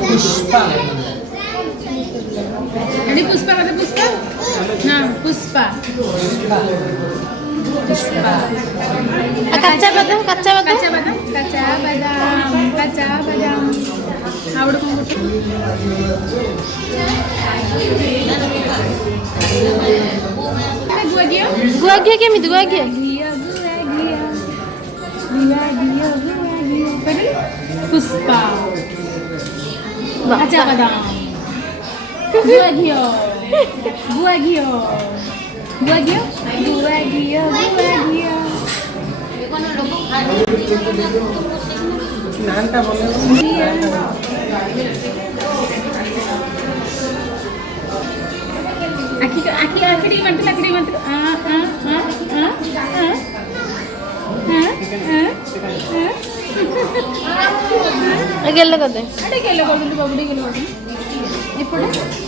पुष्पा आणि पुष्पा मध्ये पुष्पा हा पुष्पा पुष्पा कच्चा बदाम कच्चा बदाम कच्चा बदाम कच्चा बदाम कच्चा बदाम आवड कोण गुआ घिया गुआ घिया केमिति गुआ घिया घिया पुष्पा कच्चा बदाम गुआ घिया गुआ घिया गुआ घिया गुआ घिया गुआ घिया नानटा बोले आखी आखी आखी मंत्र आ गेल्लो कदे अडे गेल्लो कोडुंटू बाबुडी गेल्लो कोडुंटू इप्पुडु